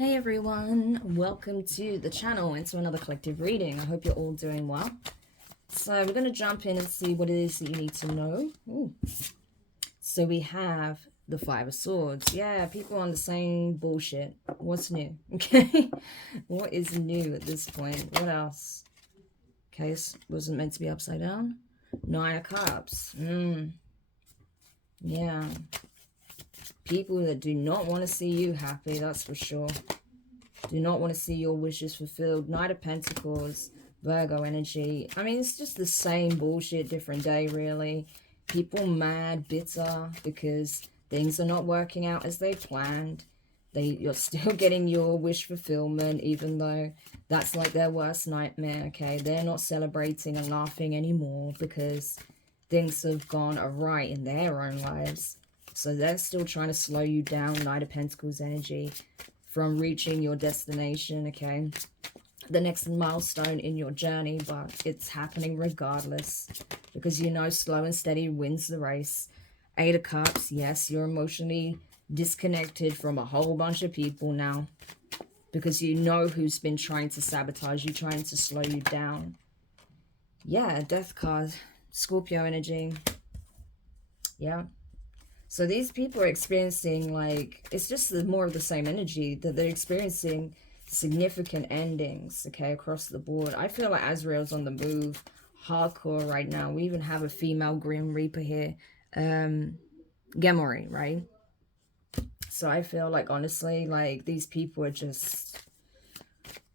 Hey everyone, welcome to the channel and to another collective reading. I hope you're all doing well. So we're going to jump in and see what it is that you need to know. Ooh. So we have the Five of Swords. Yeah, people on the same bullshit. What's new? Okay, what is new at this point? What else? Case wasn't meant to be upside down. Nine of Cups. Yeah. People that do not want to see you happy, that's for sure. Do not want to see your wishes fulfilled. Knight of Pentacles, Virgo energy. I mean, it's just the same bullshit, different day, really. People mad, bitter, because things are not working out as they planned. You're still getting your wish fulfillment, even though that's like their worst nightmare, okay? They're not celebrating and laughing anymore because things have gone awry in their own lives. So they're still trying to slow you down, Knight of Pentacles energy, from reaching your destination, okay? The next milestone in your journey, but it's happening regardless because you know slow and steady wins the race. Eight of Cups, yes, you're emotionally disconnected from a whole bunch of people now because you know who's been trying to sabotage you, trying to slow you down. Yeah, Death card, Scorpio energy. Yeah. So these people are experiencing, like, it's just more of the same energy that they're experiencing significant endings, okay, across the board. I feel like Azrael's on the move hardcore right now. We even have a female Grim Reaper here, Demari, right? So I feel like, honestly, like, these people are just,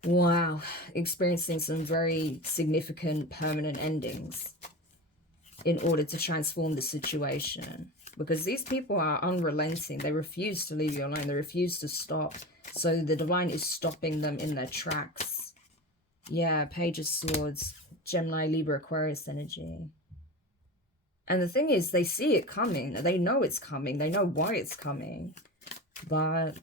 wow, experiencing some very significant permanent endings in order to transform the situation. Because these people are unrelenting. They refuse to leave you alone. They refuse to stop. So the divine is stopping them in their tracks. Yeah, Page of Swords, Gemini, Libra, Aquarius energy. And the thing is, they see it coming. They know it's coming. They know why it's coming. But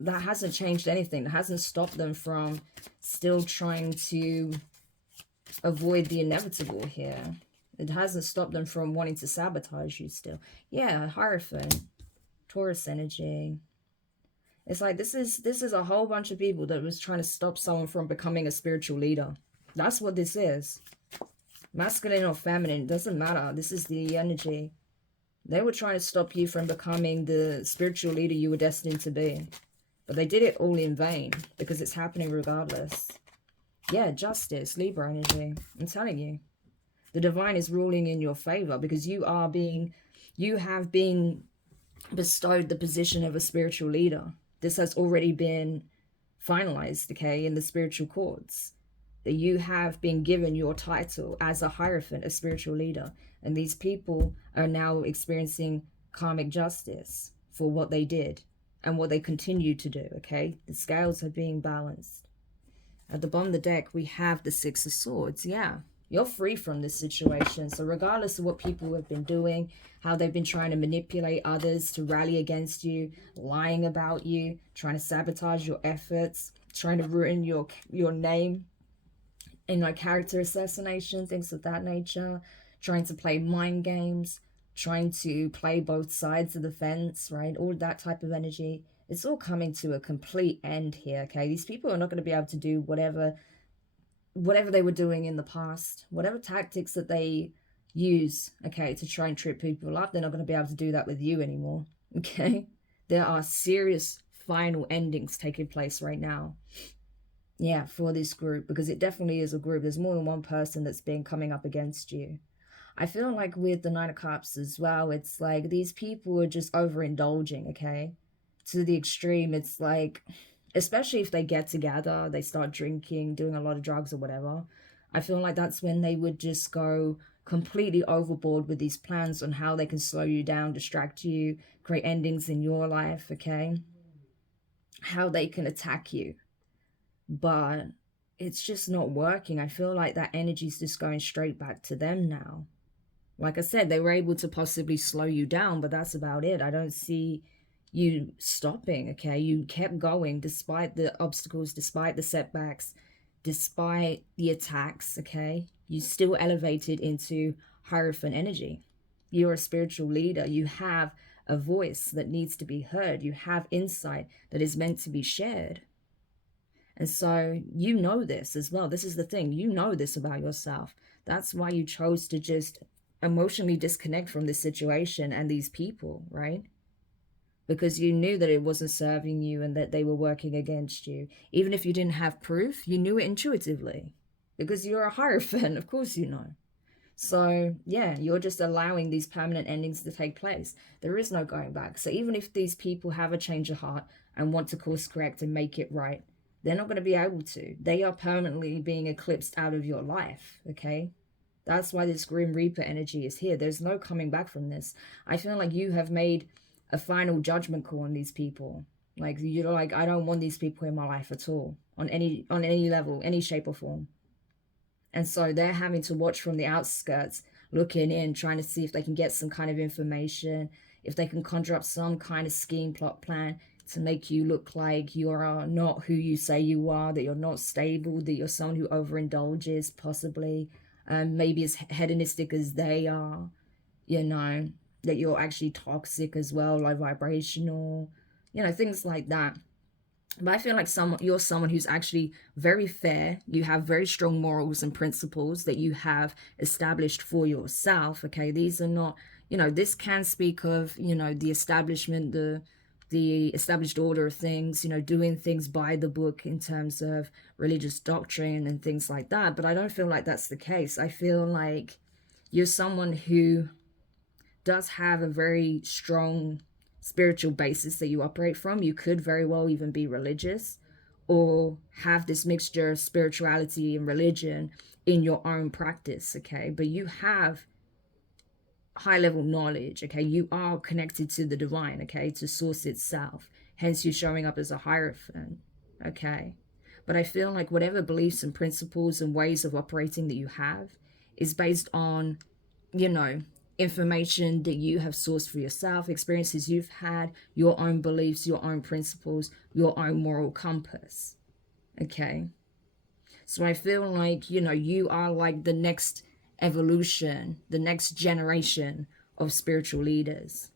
that hasn't changed anything. That hasn't stopped them from still trying to avoid the inevitable here. It hasn't stopped them from wanting to sabotage you still. Yeah, Hierophant, Taurus energy. It's like this is a whole bunch of people that was trying to stop someone from becoming a spiritual leader. That's what this is. Masculine or feminine, doesn't matter. This is the energy. They were trying to stop you from becoming the spiritual leader you were destined to be. But they did it all in vain because it's happening regardless. Yeah, Justice, Libra energy. I'm telling you. The divine is ruling in your favor because you have been bestowed the position of a spiritual leader. This has already been finalized, okay, in the spiritual courts. That you have been given your title as a Hierophant, a spiritual leader. And these people are now experiencing karmic justice for what they did and what they continue to do, okay? The scales are being balanced. At the bottom of the deck, we have the Six of Swords, yeah. You're free from this situation. So regardless of what people have been doing, how they've been trying to manipulate others to rally against you, lying about you, trying to sabotage your efforts, trying to ruin your name in like character assassination, things of that nature, trying to play mind games, trying to play both sides of the fence, right? All that type of energy. It's all coming to a complete end here, okay? These people are not going to be able to do whatever they were doing in the past, whatever tactics that they use, okay, to try and trip people up. They're not going to be able to do that with you anymore, okay? There are serious final endings taking place right now, yeah, for this group, because it definitely is a group. There's more than one person that's been coming up against you. I feel like with the Nine of Cups as well, it's like these people are just overindulging, okay, to the extreme. It's like, especially if they get together, they start drinking, doing a lot of drugs or whatever, I feel like that's when they would just go completely overboard with these plans on how they can slow you down, distract you, create endings in your life, okay? How they can attack you. But it's just not working. I feel like that energy's just going straight back to them now. Like I said, they were able to possibly slow you down, but that's about it. I don't see you stopping, okay? You kept going despite the obstacles, despite the setbacks, despite the attacks, okay? You still elevated into Hierophant energy. You're a spiritual leader. You have a voice that needs to be heard. You have insight that is meant to be shared. And so you know this as well. This is the thing. You know this about yourself. That's why you chose to just emotionally disconnect from this situation and these people, right? Because you knew that it wasn't serving you and that they were working against you. Even if you didn't have proof, you knew it intuitively. Because you're a Hierophant, of course you know. So, yeah, you're just allowing these permanent endings to take place. There is no going back. So even if these people have a change of heart and want to course correct and make it right, they're not going to be able to. They are permanently being eclipsed out of your life, okay? That's why this Grim Reaper energy is here. There's no coming back from this. I feel like you have made a final judgment call on these people. Like, you're like, I don't want these people in my life at all, on any level, any shape or form. And so they're having to watch from the outskirts, looking in, trying to see if they can get some kind of information, if they can conjure up some kind of scheme, plot, plan to make you look like you are not who you say you are, that you're not stable, that you're someone who overindulges, possibly, maybe as hedonistic as they are, you know, that you're actually toxic as well, low vibrational, you know, things like that. But I feel like you're someone who's actually very fair. You have very strong morals and principles that you have established for yourself. Okay, these are not, you know, this can speak of, you know, the establishment, the established order of things, you know, doing things by the book in terms of religious doctrine and things like that. But I don't feel like that's the case. I feel like you're someone who does have a very strong spiritual basis that you operate from. You could very well even be religious or have this mixture of spirituality and religion in your own practice, okay? But you have high level knowledge, okay? You are connected to the divine, okay? To source itself. Hence you showing up as a Hierophant, okay? But I feel like whatever beliefs and principles and ways of operating that you have is based on, you know, information that you have sourced for yourself, experiences you've had, your own beliefs, your own principles, your own moral compass, okay? So I feel like, you know, you are like the next evolution, the next generation of spiritual leaders,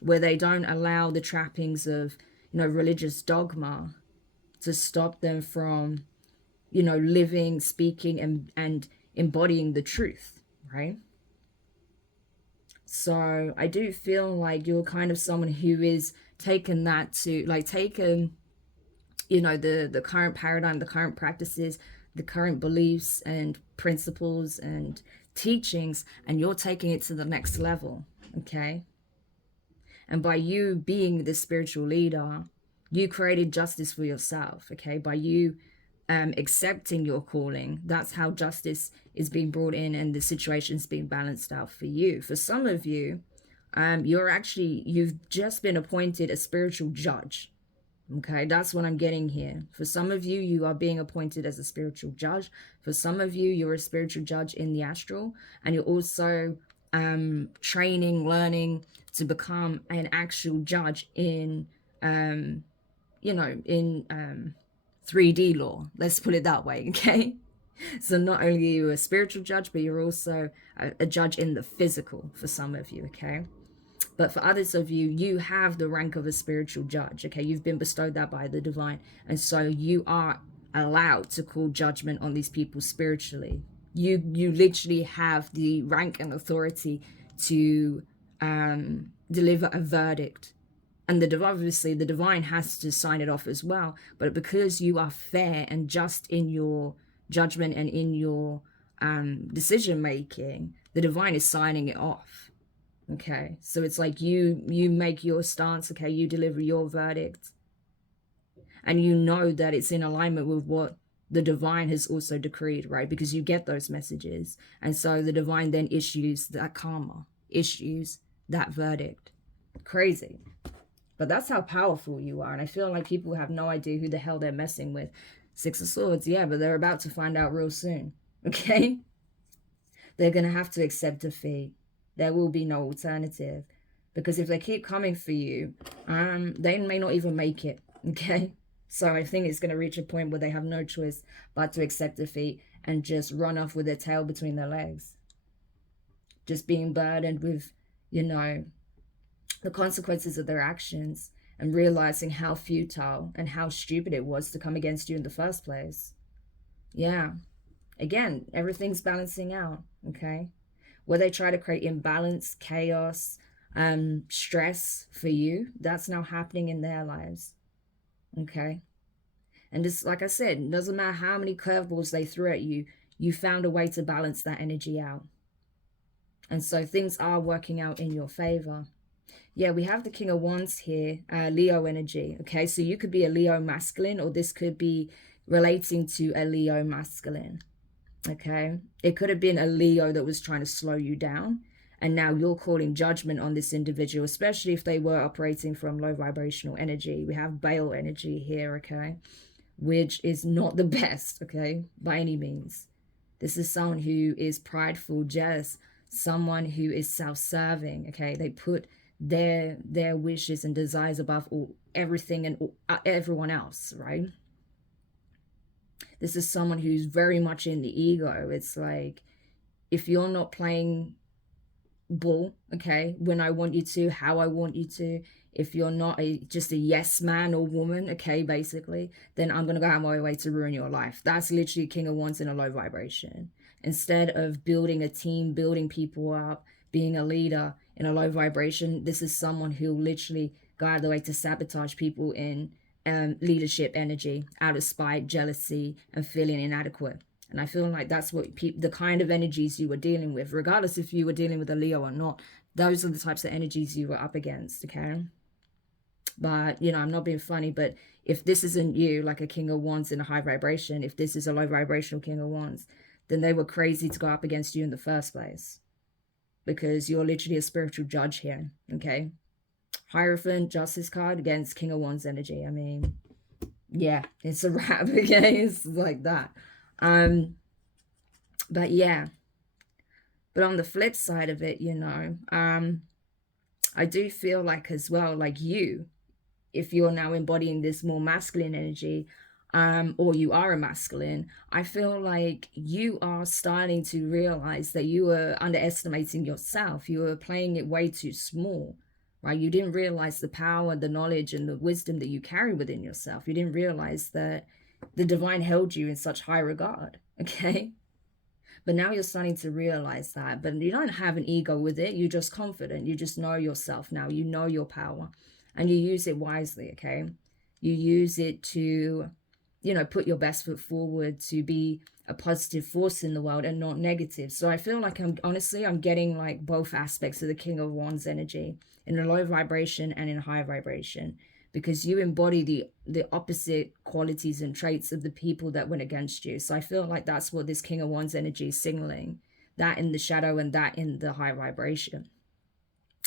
where they don't allow the trappings of, you know, religious dogma to stop them from, you know, living, speaking, and embodying the truth, right? So I do feel like you're kind of someone who is taken that to, like, taken, you know, the current paradigm, the current practices, the current beliefs and principles and teachings, and you're taking it to the next level, okay? And by you being the spiritual leader, you created justice for yourself, okay? By you accepting your calling, that's how justice is being brought in and the situation's being balanced out for you. For some of you, you've just been appointed a spiritual judge. Okay, that's what I'm getting here. For some of you, you are being appointed as a spiritual judge. For some of you, you're a spiritual judge in the astral, and you're also training, learning to become an actual judge in, you know, in 3D law. Let's put it that way, okay? So not only are you a spiritual judge, but you're also a judge in the physical for some of you, okay? But for others of you, you have the rank of a spiritual judge, okay? You've been bestowed that by the divine. And so you are allowed to call judgment on these people spiritually. You literally have the rank and authority to deliver a verdict. And obviously the divine has to sign it off as well. But because you are fair and just in your judgment and in your decision making, the divine is signing it off. Okay, so it's like you make your stance, okay, you deliver your verdict, and you know that it's in alignment with what the divine has also decreed, right? Because you get those messages, and so the divine then issues that karma, issues that verdict. Crazy. But that's how powerful you are, and I feel like people have no idea who the hell they're messing with. Six of Swords, yeah, but they're about to find out real soon, okay? They're going to have to accept defeat. There will be no alternative, because if they keep coming for you, they may not even make it, okay? So I think it's going to reach a point where they have no choice but to accept defeat and just run off with their tail between their legs. Just being burdened with, you know, the consequences of their actions, and realizing how futile and how stupid it was to come against you in the first place. Yeah. Again, everything's balancing out, okay? Where they try to create imbalance, chaos, stress for you, that's now happening in their lives, okay? And just like I said, it doesn't matter how many curveballs they threw at you, you found a way to balance that energy out. And so things are working out in your favor. Yeah, we have the King of Wands here, Leo energy. Okay, so you could be a Leo masculine, or this could be relating to a Leo masculine. Okay, it could have been a Leo that was trying to slow you down, and now you're calling judgment on this individual, especially if they were operating from low vibrational energy. We have Baal energy here, okay, which is not the best, okay, by any means. This is someone who is prideful, jealous, someone who is self-serving, okay? They put their wishes and desires above everything and everyone else, right? This is someone who's very much in the ego. It's like, if you're not playing ball, okay, when I want you to, how I want you to, if you're not just a yes man or woman, okay, basically, then I'm going to go out of my way to ruin your life. That's literally King of Wands in a low vibration. Instead of building a team, building people up, being a leader in a low vibration, this is someone who literally go out of the way to sabotage people in leadership energy, out of spite, jealousy, and feeling inadequate. And I feel like that's what the kind of energies you were dealing with, regardless if you were dealing with a Leo or not. Those are the types of energies you were up against, okay? But, you know, I'm not being funny, but if this isn't you, like a King of Wands in a high vibration, if this is a low vibrational King of Wands, then they were crazy to go up against you in the first place. Because you're literally a spiritual judge here, okay? Hierophant, Justice card against King of Wands energy. I mean, yeah, it's a wrap, okay? It's like that. But yeah. But on the flip side of it, you know, I do feel like as well, like you, if you're now embodying this more masculine energy, or you are a masculine, I feel like you are starting to realize that you were underestimating yourself. You were playing it way too small, right? You didn't realize the power, the knowledge, and the wisdom that you carry within yourself. You didn't realize that the divine held you in such high regard, okay? But now you're starting to realize that, but you don't have an ego with it. You're just confident. You just know yourself now. You know your power, and you use it wisely, okay? You use it to, you know, put your best foot forward, to be a positive force in the world and not negative. So I feel like I'm getting like both aspects of the King of Wands energy, in a low vibration and in a high vibration, because you embody the opposite qualities and traits of the people that went against you. So I feel like that's what this King of Wands energy is signaling, that in the shadow and that in the high vibration.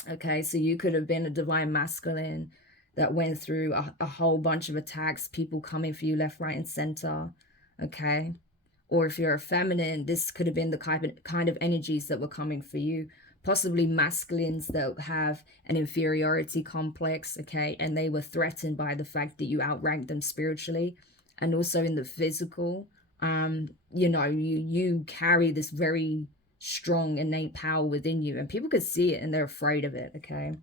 Okay, so you could have been a divine masculine that went through a whole bunch of attacks, people coming for you left, right, and center, okay? Or if you're a feminine, this could have been the kind of energies that were coming for you, possibly masculines that have an inferiority complex, okay? And they were threatened by the fact that you outranked them spiritually and also in the physical. You know, you carry this very strong innate power within you, and people could see it and they're afraid of it, okay?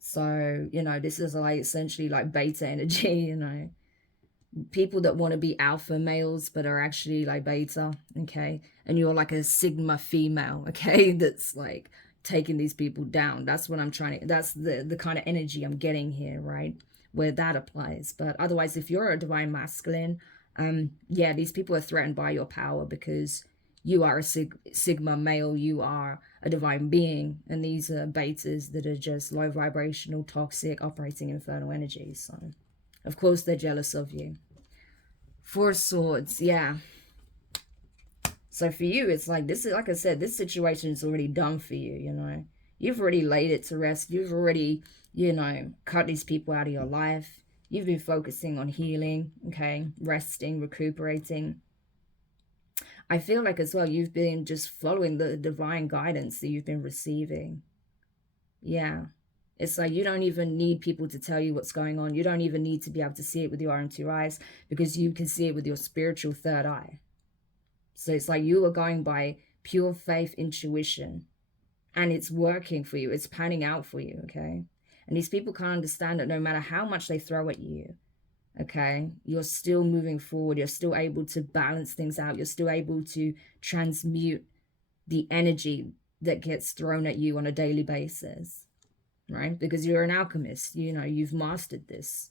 So, you know, this is like essentially like beta energy, you know, people that want to be alpha males but are actually like beta, okay? And you're like a sigma female, okay? That's like taking these people down. That's what I'm trying to, that's the kind of energy I'm getting here, right? Where that applies. But otherwise, if you're a divine masculine, yeah, these people are threatened by your power because you are a sigma male, you are a divine being, and these are betas that are just low vibrational, toxic, operating infernal energies. So of course they're jealous of you. Four of Swords, yeah. So for you, it's like, this is, like I said, this situation is already done for you, you know. You've already laid it to rest. You've already, you know, cut these people out of your life. You've been focusing on healing, okay, resting, recuperating. I feel like as well, you've been just following the divine guidance that you've been receiving. Yeah. It's like you don't even need people to tell you what's going on. You don't even need to be able to see it with your own two eyes, because you can see it with your spiritual third eye. So it's like you are going by pure faith, intuition, and it's working for you. It's panning out for you, okay? And these people can't understand that no matter how much they throw at you, okay, you're still moving forward. You're still able to balance things out. You're still able to transmute the energy that gets thrown at you on a daily basis, right? Because you're an alchemist. You know, you've mastered this.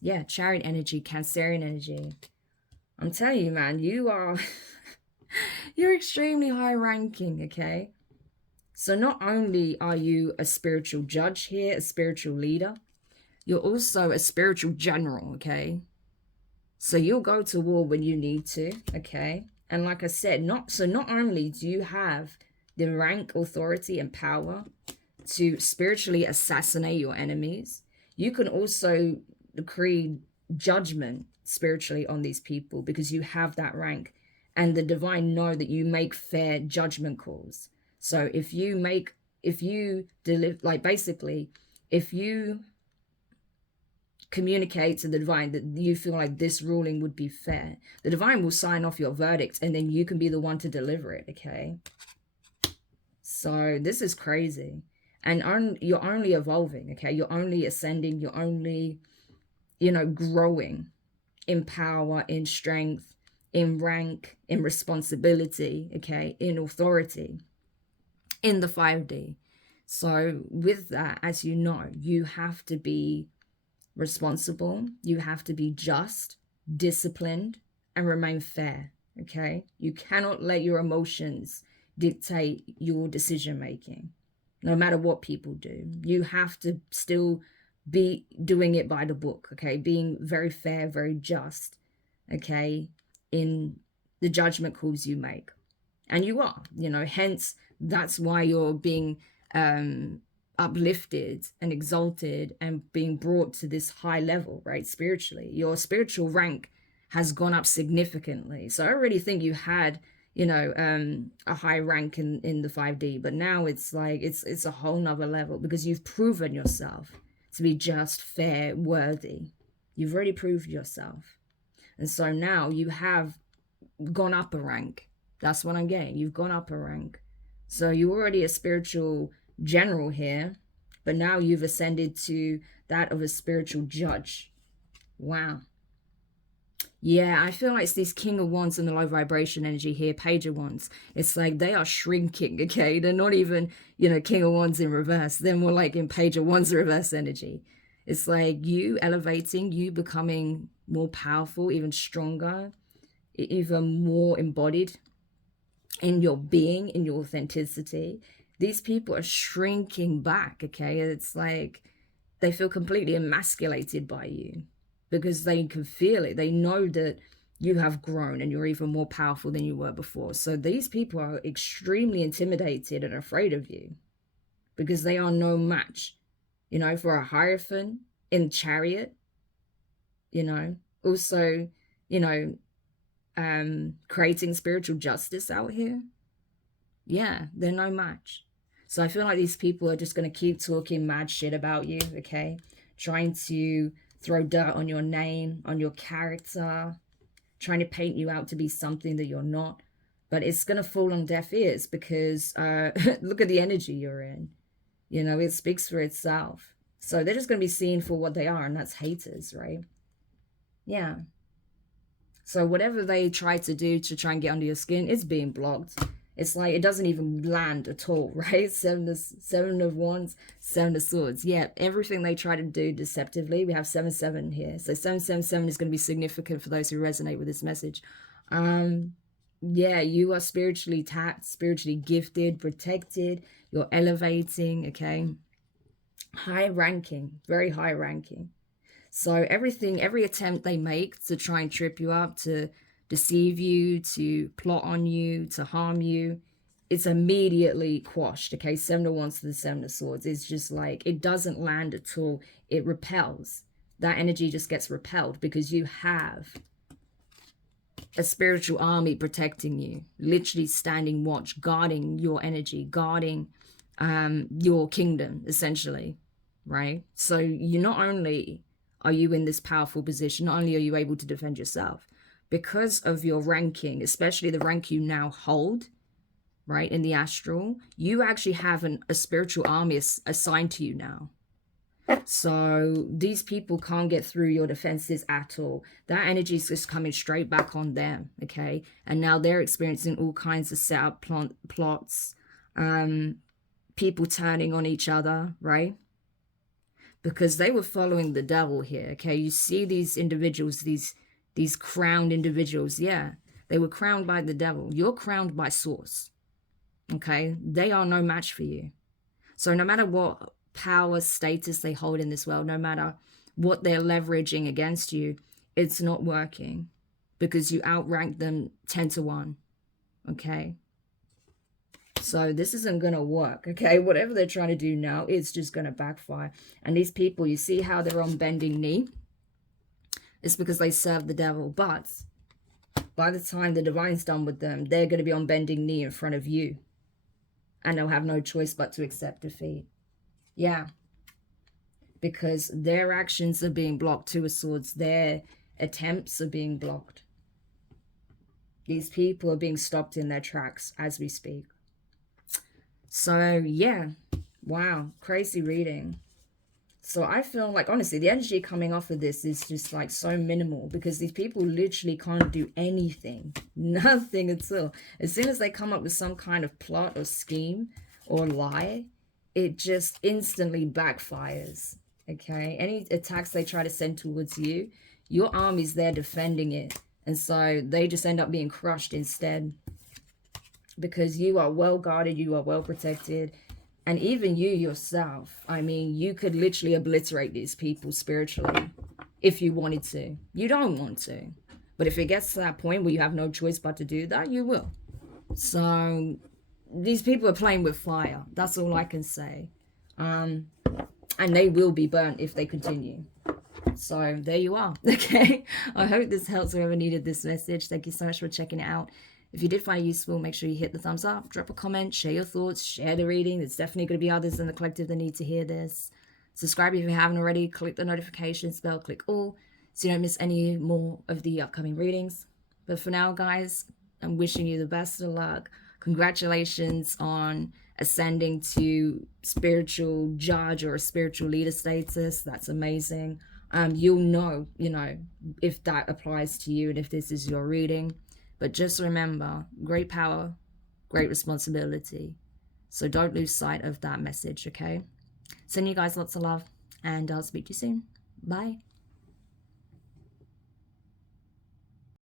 Yeah, Chariot energy, Cancerian energy. I'm telling you, man, you are... you're extremely high ranking, okay? So not only are you a spiritual judge here, a spiritual leader, you're also a spiritual general, okay? So you'll go to war when you need to, okay? And like I said, not only do you have the rank, authority, and power to spiritually assassinate your enemies, you can also decree judgment spiritually on these people because you have that rank. And the divine know that you make fair judgment calls. So if you communicate to the divine that you feel like this ruling would be fair, the divine will sign off your verdict and then you can be the one to deliver it, okay? So this is crazy. And you're only evolving, okay? You're only ascending. You're only, you know, growing in power, in strength, in rank, in responsibility, okay? In authority, in the 5D. So with that, as you know, you have to be responsible. You have to be just, disciplined, and remain fair, okay? You cannot let your emotions dictate your decision making, no matter what people do. You have to still be doing it by the book, okay? Being very fair, very just, okay, in the judgment calls you make. And you are, you know, hence that's why you're being uplifted and exalted and being brought to this high level, right? Spiritually, your spiritual rank has gone up significantly. So I already think you had, you know, a high rank in the 5D, but now it's like it's a whole nother level because you've proven yourself to be just, fair, worthy. You've already proved yourself. And so now you have gone up a rank. That's what I'm getting. You've gone up a rank. So you're already a spiritual general here, but now you've ascended to that of a spiritual judge. Wow. Yeah, I feel like it's this King of Wands and the low vibration energy here, Page of Wands. It's like they are shrinking, okay? They're not even, you know, King of Wands in reverse. They're more like in Page of Wands reverse energy. It's like you elevating, you becoming more powerful, even stronger, even more embodied in your being, in your authenticity. These people are shrinking back, okay? It's like they feel completely emasculated by you because they can feel it. They know that you have grown and you're even more powerful than you were before. So these people are extremely intimidated and afraid of you because they are no match, you know, for a Hierophant in Chariot, you know, also, you know, creating spiritual justice out here. Yeah, they're no match. So I feel like these people are just going to keep talking mad shit about you, okay? Trying to throw dirt on your name, on your character, trying to paint you out to be something that you're not. But it's going to fall on deaf ears because look at the energy you're in. You know, it speaks for itself. So they're just going to be seen for what they are, and that's haters, right? Yeah. So whatever they try to do to try and get under your skin, it's being blocked. It's like it doesn't even land at all, right? Seven of Wands, Seven of Swords. Yeah, everything they try to do deceptively. We have 7-7 here. So 777 is going to be significant for those who resonate with this message. Yeah, you are spiritually tapped, spiritually gifted, protected. You're elevating, okay? High ranking, very high ranking. So everything, every attempt they make to try and trip you up, to deceive you, to plot on you, to harm you, it's immediately quashed, okay? 7 of Wands to the 7 of Swords. It's just like, it doesn't land at all. It repels. That energy just gets repelled because you have a spiritual army protecting you, literally standing watch, guarding your energy, guarding your kingdom, essentially, right? So you not only are you in this powerful position, not only are you able to defend yourself, because of your ranking, especially the rank you now hold, right, in the astral, you actually have a spiritual army assigned to you now, So these people can't get through your defenses at all. That energy is just coming straight back on them, okay? And now they're experiencing all kinds of setup plots, people turning on each other, right? Because they were following the devil here, okay? You see these individuals, these crowned individuals, yeah. They were crowned by the devil. You're crowned by source, okay? They are no match for you. So no matter what power, status they hold in this world, no matter what they're leveraging against you, it's not working because you outrank them 10 to 1, okay? So this isn't going to work, okay? Whatever they're trying to do now, it's just going to backfire. And these people, you see how they're on bending knee? It's because they serve the devil. But by the time the divine's done with them, they're going to be on bending knee in front of you. And they'll have no choice but to accept defeat. Yeah. Because their actions are being blocked. Two of Swords. Their attempts are being blocked. These people are being stopped in their tracks as we speak. So, yeah. Wow. Crazy reading. So I feel like, honestly, the energy coming off of this is just like so minimal because these people literally can't do anything. Nothing at all. As soon as they come up with some kind of plot or scheme or lie, it just instantly backfires. Okay? Any attacks they try to send towards you, your army's there defending it. And so they just end up being crushed instead. Because you are well guarded, you are well protected. And even you yourself, I mean, you could literally obliterate these people spiritually if you wanted to. You don't want to. But if it gets to that point where you have no choice but to do that, you will. So these people are playing with fire. That's all I can say. And they will be burnt if they continue. So there you are. Okay. I hope this helps whoever needed this message. Thank you so much for checking it out. If you did find it useful, make sure you hit the thumbs up, drop a comment, share your thoughts, share the reading. There's definitely going to be others in the collective that need to hear this. Subscribe if you haven't already. Click the notifications bell, click all, so you don't miss any more of the upcoming readings. But for now, guys, I'm wishing you the best of luck. Congratulations on ascending to spiritual judge or a spiritual leader status. That's amazing. You'll know, if that applies to you and if this is your reading. But just remember, great power, great responsibility. So don't lose sight of that message, okay? Sending you guys lots of love, and I'll speak to you soon. Bye.